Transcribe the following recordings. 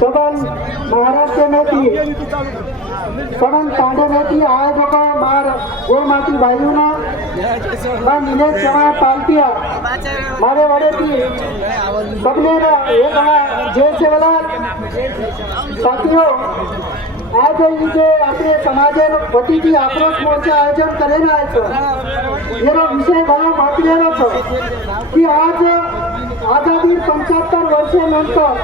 सबन महाराष्ट्र में थी सबन तांडे में थी आए जो का मार वो माटी भाइयों ना मैं मिले चवा पालतिया मारे वड़े थी सबने ना एक जय से वाला साथियों आज इथे आपले समाजान वतीची आक्रोश मोर्चा आयोजन करेला आहे याला विषय घणो महत्त्वाचा छो की आज आजादी 75 वर्षानंतर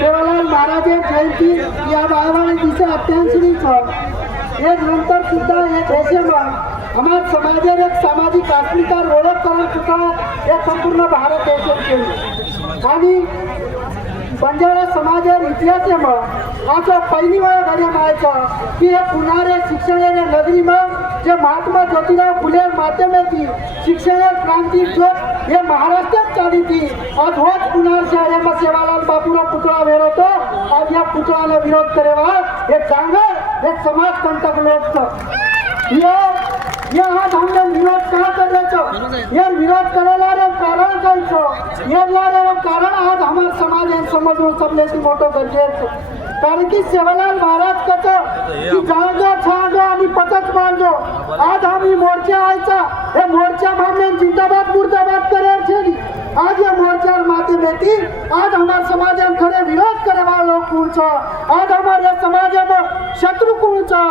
सेवालाल महाराज जयंती या बाळवाडी दिवशी अत्यांशनी छो एक नंतर सुद्धा हे देशाમાં हमार समाजाने एक सामाजिक अस्मिता ओळख करून सुद्धा हे संपूर्ण भारत देशात केली आणि बंजारा समाज इतिहासाમાં आज पहिली वेळ घडण्याचं की हे पुणारे शिक्षणाच्या नगरीમાં जे महात्मा ज्योतिराव फुले माध्यमेથી शिक्षण क्रांती ज्योत हे महाराष्ट्रात चाली थी आज होत पुणार शहराમાં सेवालाल बापूનો पुतळा वेरवतो आज या पुतळाला विरोध करेवा हे चांगलं हे समाज कंटक लोक ये आज हमने विरोध कहाँ कर रहे छो ये विरोध करेला रे कारण कई छो ये लारे कारण आज हमार समाज एम समझो सबले से मोटो गरजेचं कारण की सेवालाल महाराज कहतो की जागो छागो आणि पतच मांजो आज आम्ही मोर्चा आयचा हे मोर्चा मामले जिंदाबाद मुर्दाबाद करे छे आज ये मोर्चा माध्यमेથી आज हमार समाजन खरे विरोध करे वाला लोग कौन छो आज हमारे समाजમાં शत्रु कौन छो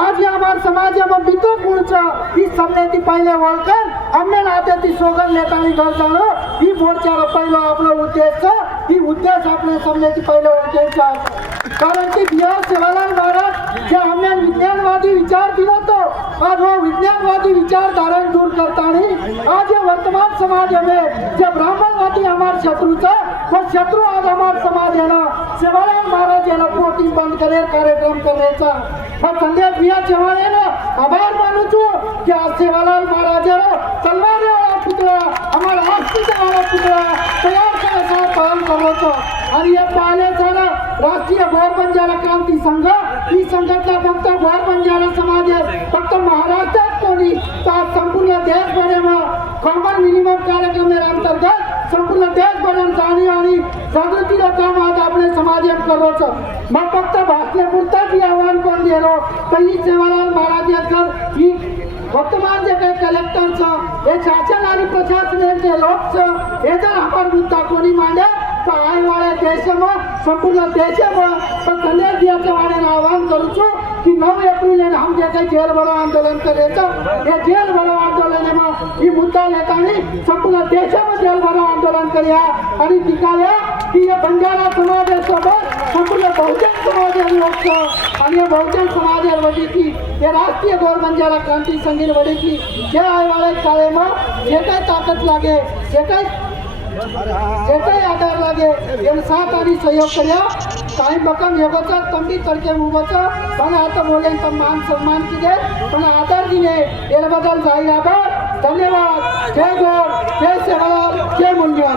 आज ये हमार समाजમાં मित्र कौन छो इस सबने पहले ओळखन हमने नात्याची सोगंद लेतानी घर जाणो ही मोर्चाला पहिलो आपला उद्देश ही उद्देश आपले सबने पहिलो उद्देश कारण की बिहार सेवालाल महाराज जे हमने विज्ञानवादी विचार दिला तो आज वो विज्ञानवादी विचार धारण दूर करतानी आज ये वर्तमान समाज में जे ब्राह्मणवादी हमार शत्रु था वो शत्रु आज हमार समाज है ना सेवालाल महाराज याला पोटी बंद करे कार्यक्रम करायचा पण संदेश बिया चव्हाण ना आभार मानू છું कि आज सेवालाल महाराज तलवार वाला पुतळा हमारा अस्तित्व वाला पुतळा तयार करायचा काम करतो आणि हे पाहिलेचा राष्ट्रीय गौर बंजारा क्रांती संघ ही संघटना फक्त गौर बंजारा समाज फक्त महाराष्ट्रात कोणी तर संपूर्ण देशभरात कॉमन मिनिमम कार्यक्रम अंतर्गत संपूर्ण देशभरात जाणीव आणि जागृतीचं काम आज आपले समाजात करतो मग फक्त भाषणापुरताच ही आव्हान कोण दिलो तर ही सेवालाल महाराजांचं ही वर्तमान जे काही कलेक्टरचं हे शासन आणि प्रशासनाचे लोकचं हे जर आपण मुद्दा कोणी मांडे तर आय वाळ्या देशाમાં संपूर्ण देशाમાં पण संदेश द्यायचं वाण्यानं आवाहन करू છું की 9 एप्रिल हम जे काही जेल भरो आंदोलन करायचं हे जेल भरो आंदोलनाમાં ही मुद्दा लेतानी संपूर्ण देशाમાં जेल भरो आंदोलन करूया आणि टिकाव्या की हे बंजारा समाजासोबत संपूर्ण बहुजन समाज लोकचं आणि बहुजन समाजावरती हे राष्ट्रीय गौर बंजारा क्रांती संघीन वडीची जे आयवाळे काळेમાં जे काही ताकद लागे जे काही आधार लागे એને સાથ અને સહયોગ કર્યા કાંઈ મકામ યોગોचा તંબી તડકે ઉભોचा પણ आता बोले तर मान सन्मान किदे पण आदर दिले याला बदल जाहीर आभार धन्यवाद जय गौर जय सेवालाल जय मुंडवा